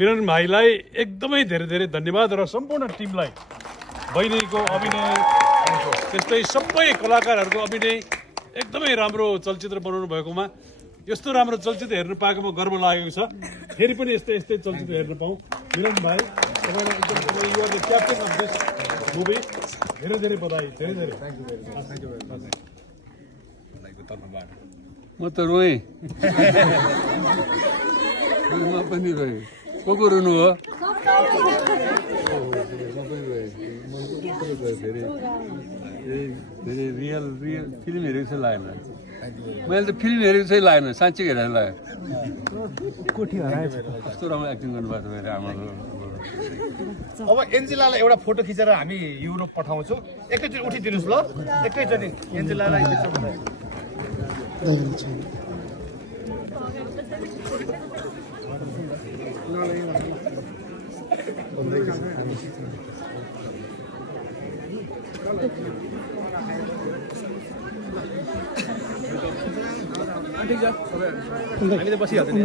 मिलन भाइलाई एकदमै धेरै धेरै धन्यवाद र सम्पूर्ण टिमलाई बहिनीको अभिनय त्यस्तै सबै कलाकारहरूको अभिनय एकदमै राम्रो चलचित्र बनाउनु भएकोमा यस्तो राम्रो चलचित्र हेर्न पाएकोमा गर्व लागेको छ फेरि पनि यस्तै यस्तै चलचित्र हेर्न पाऊँ मिलन भाइ तपाईलाई एकदम you are the captain of this movie धेरै धेरै बधाई धेरै धेरै थ्यांक यू भेरी मच भाइको तर्फबाट म त रोएँ म पनि रोएँ को रुनु हो धेरै रियल फिल्म हेरेको चाहिँ लागेन मैले त फिल्म हेरेको चाहिँ लागेन साँच्चै हेरेर लाग्यो कस्तो राम्रो एक्टिङ गर्नुभएको छ मेरो आमाको अब एन्जेलालाई एउटा फोटो खिचेर हामी युरोप पठाउँछौँ एकैचोटि उठिदिनुहोस् ल एकैचोटि एन्जेलालाई हामी त बसिहाल्छ नि